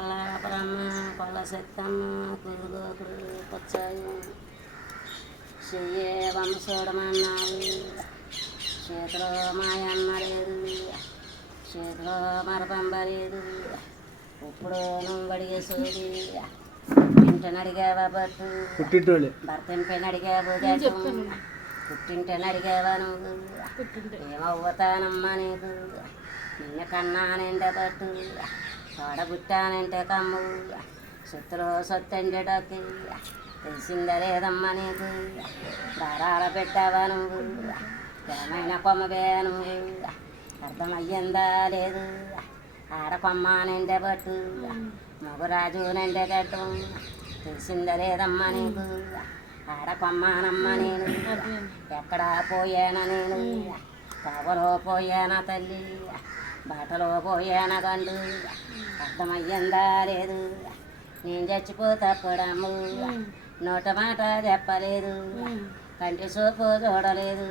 పళ్ళ బ్రహ్మ పళ్ళ సత్తమ్మ కురుగోకుడు పచ్చాయి చెయ్యే బొమ్మ చూడమన్నావు చేతిలో మాయమ్మ లేదు. చేతిలో మరపంబ లేదు. ఇప్పుడు నువ్వు అడిగే సోది. ఇంటిని అడిగావా పుట్టింటోళ్ళే. భర్తని అడిగావు గడ్డం పుట్టింటని అడిగావా నువ్వు ఏమవ్వతానమ్మా నీకు నిన్న కన్నానంటే పట్టు తోడబుట్టానంటే కమ్ము. సుత్తులో సొత్తంటే తెలిసిందా లేదమ్మా నీకు. దారాల పెట్టావా నువ్వు? ఏమైనా కొమ్మవే నువ్వు. అర్థమయ్యిందా లేదు? ఆడకొమ్మానంటే పట్టు. మగురాజు నంటే కట్టు. తెలిసిందా లేదమ్మా నీకు. ఆడకొమ్మానమ్మా నేను. ఎక్కడ పోయానా నేను? కావలో పోయానా తల్లి? బాటలో పోయానా గండు? అర్థమయ్యిందా లేదు నేను చచ్చిపోతప్పుడమ్ము. నోట మాట చెప్పలేదు. కంటి చూపు చూడలేదు.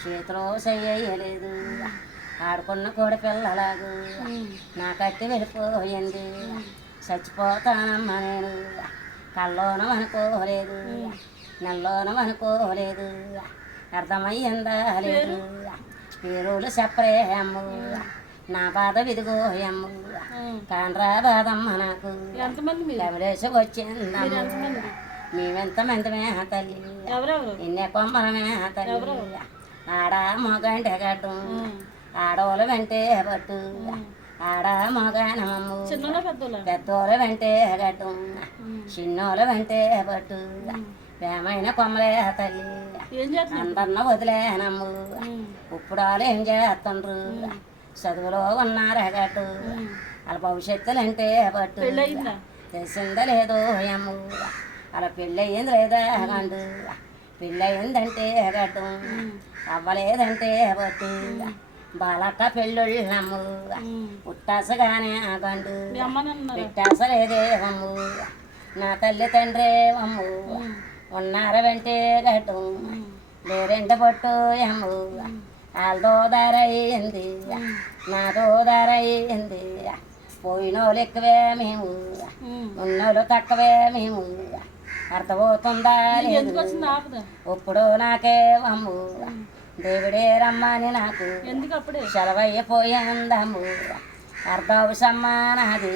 చేతిలో చెయ్యలేదు ఆడుకున్న కోడి పిల్లలాగు. నా కత్తి వెళ్ళిపోయింది. చచ్చిపోతానమ్మా నేను. కల్లోనం అనుకోలేదు నెల్లోనం అనుకోలేదు అర్థమయ్యిందా లేదు పేరులు చెప్పలేము నా బాధ విదిగోయమ్ము కాండ్రా బాధమ్మ నాకు. కమలేసి వచ్చిందమ్మ. మేమెంతమందిమే తల్లి. ఎవరెవరు? ఎన్నే కొమ్మలమే తల్లి. ఆడ మొగంటే గడ్డం. ఆడోళ్ళు వెంటే పట్టు ఆడ చిన్నోళ్ళ పెద్దోళ్ళ? వెంటే గడ్డం. చిన్నోళ్ళు వెంటే పట్టు ప్రేమైన కొమ్మలే తల్లి. అందరిని వదిలేనమ్ము. ఇప్పుడు వాళ్ళు ఏం చేస్తుండ్రు? చదువులో ఉన్నారా గట్టు వాళ్ళ భవిష్యత్తులు అంటే పట్టు పెళ్ళయిందా? తెలిసిందా లేదో అమ్ము. అలా పెళ్ళి అయ్యింది లేదా గండు పెళ్ళి అయ్యిందంటే గట్టు అవ్వలేదంటే పట్టు బాలక్క పెళ్ళొళ్ళమ్ము పుట్టాసగానే గండు మీ అమ్మ నా తల్లి తండ్రి అమ్ము. ఉన్నార వెంటే గట్టు లేరెంట పట్టు అమ్ము. నాతో దారయ్యింది పోయినోళ్ళు ఎక్కువే మేము ఉన్నోళ్ళు తక్కువే మేము అర్థమవుతుందా ఆపద? ఇప్పుడు నాకే అమ్ము దేవుడే రమ్మని నాకు సెలవయ్యపోయిందమ్ము అర్ధవసమ్మానది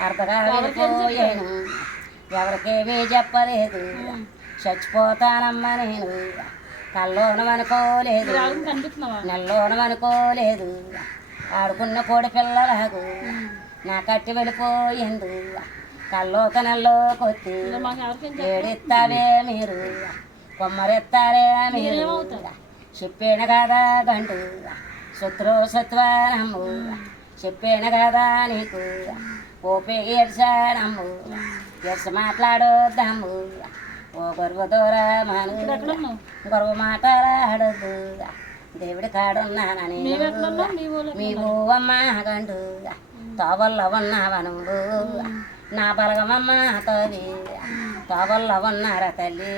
అర్ధగా వెళ్ళిపోయాను ఎవరికేమీ చెప్పలేదు చచ్చిపోతానమ్మా నేను కల్లోనం అనుకోలేదు రాగం కనిపిస్తున్నావా? నెల్లోనం అనుకోలేదు ఆడుకున్న కోడి పిల్లలకు నా కట్టి వెళ్ళిపోయింది కల్లోక నెల్లోకొత్తి ఏడిస్తావే మీరు. కొమ్మరెత్తారే మీరు. చెప్పాను కదా గంటు శత్రు సత్వనమ్ము చెప్పాను కదా నీకు. ఓపే ఏడ్చానమ్ము ఎడ్స మాట్లాడొద్దమ్ము. ఓ గొర్వ దూరమాను ఎక్కడున్నావు గొర్వ మాట్లాడొద్దు దేవుడి కాడున్నానని మీ ఊళ్ళో మీ ఊవమ్మ గండు తోవల్లో ఉన్నావా నువ్వు నా బలగమమ్మ తోవి తోవల్లో ఉన్నారా తల్లి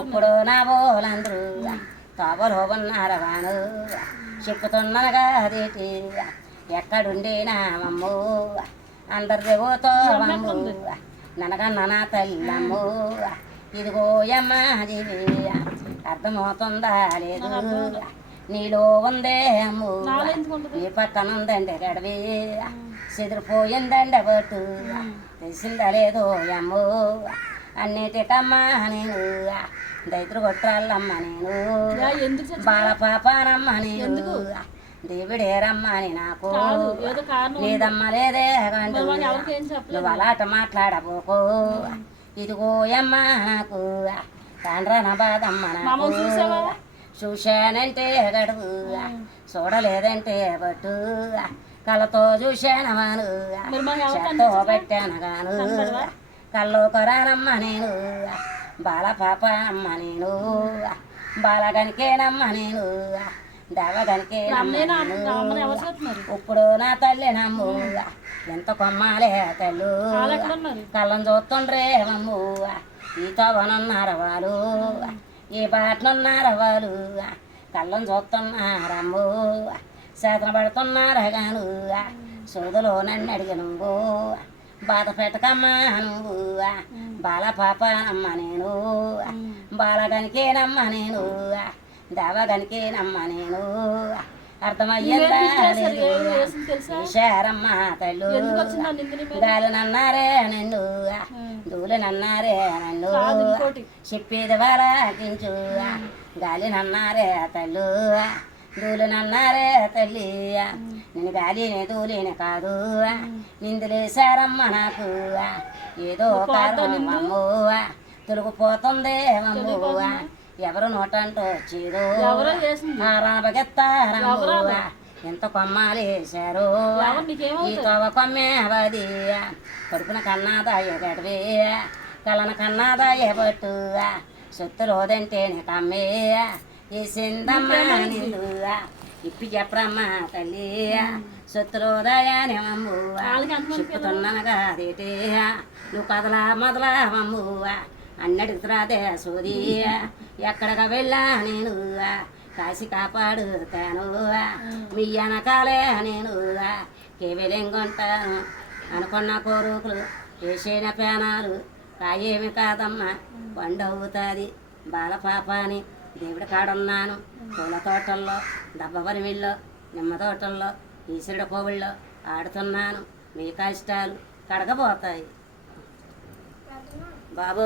ఇప్పుడు నా బోలందరూ తోవలో ఉన్నారా వాను. చెప్పుతున్నగా అదేటి? ఎక్కడుండి నా మమ్ము? అందరి ఓతోవమ్ము ననగన్న నా తల్లమ్ము. ఇదిగో అమ్మ జీవి అర్థమవుతుందా. లేదు నీలో ఉందే అమ్ము. ఈ పక్కన ఉందండి గడవి చెదిరిపోయిందండి బొట్టు తెలిసిందా లేదో అమ్ము. అన్నిటికమ్మా నేను. దైతులు కొట్టాలమ్మ నేను. యా, ఎందుకు చచ్చి- బాల పాపానమ్మ నేను. దేవుడేరమ్మని నాకు. కాదు ఏదో కారణం లేదమ్మ లేదే. నువ్వు అలాట మాట్లాడబోకు. ఇదిగో అమ్మ నాకు తండ్రన బాధమ్మ నాకు మామూలు చూసావా? చూశానంటే గడువు చూడలేదంటే పట్టు కళ్ళతో చూశానమాను చేత్తో పెట్టాను గాను. కళ్ళు కొరానమ్మ నేను. బాల పాపనమ్మ నేను. బాలగనికేనమ్మ నేను. దేవగనికేనమ్మ అమ్మేనా నేను. ఎవరు చేస్తున్నారు ఇప్పుడు నా తల్లి నమ్ము. ఎంత కొమ్మాలే తల్లు? కళ్ళం చూస్తుండ్రే మమ్ము. ఈ తోవనున్నారు వాళ్ళు ఈ బాటనున్నారు వాళ్ళు కళ్ళం చూస్తున్నారమ్ము చేతన పడుతున్నారు గాను? సోదలో నన్ను అడిగి నువ్వు. బాధ పెట్టకమ్మా నువ్వు. బాల పాపనమ్మ నేను. బాలగనికేనమ్మ నేను. దేవగనికేనమ్మ నేను. తీశారమ్మ తల్లు? గాలినన్నారే నిన్ను. దూలినన్నారే నన్ను. కాదు ఇంకోటి. చెప్పేది వరాకించు గాలినన్నారే తల్లు. దూలినన్నారే తల్లి. నేను గాలిని దూలిని కాదు. నిందులేశారమ్మ నాకు. ఏదో కారణం అమ్మో. తొలగిపోతుంది అమ్మో. ఎవరు ఎవరో చేసింది? ఆరాబగెత్తారమ్మో ఎంత కొమ్మాలేశారు? ఈ తోవ కొమ్మేవది కొడుకున కన్నాదాయ గడవే కలన కన్నాదాయ పట్టు. సొత్తులోదంటేనే కమ్మే. వేసిందమ్మ నిందు ఇప్పి చెప్పరమ్మా తల్లి. సొత్తులోదయానే మమ్ము. వాళ్ళకి ఎంతమంది చెప్పుతున్నానుగా అదేటే. నువ్వు కదలా మొదలా మమ్ము. అన్నడుగుతురాదే సోది ఎక్కడికి వెళ్ళా నేను? కాశీ కాపాడు తాను మీ వెనకాలే నేను. కేవలింగుంటాను అనుకున్న కోరుకులు వేసిన పేనాలు. కాయేమి కాదమ్మా పండవుతుంది. బాలపాపాని దేవుడి కాడున్నాను. పూల తోటల్లో దబ్బవరిమిల్లో నిమ్మ తోటల్లో ఈశ్వరుడు కోవిల్లో ఆడుతున్నాను. మీ కష్టాలు కడగబోతాయి. బాబు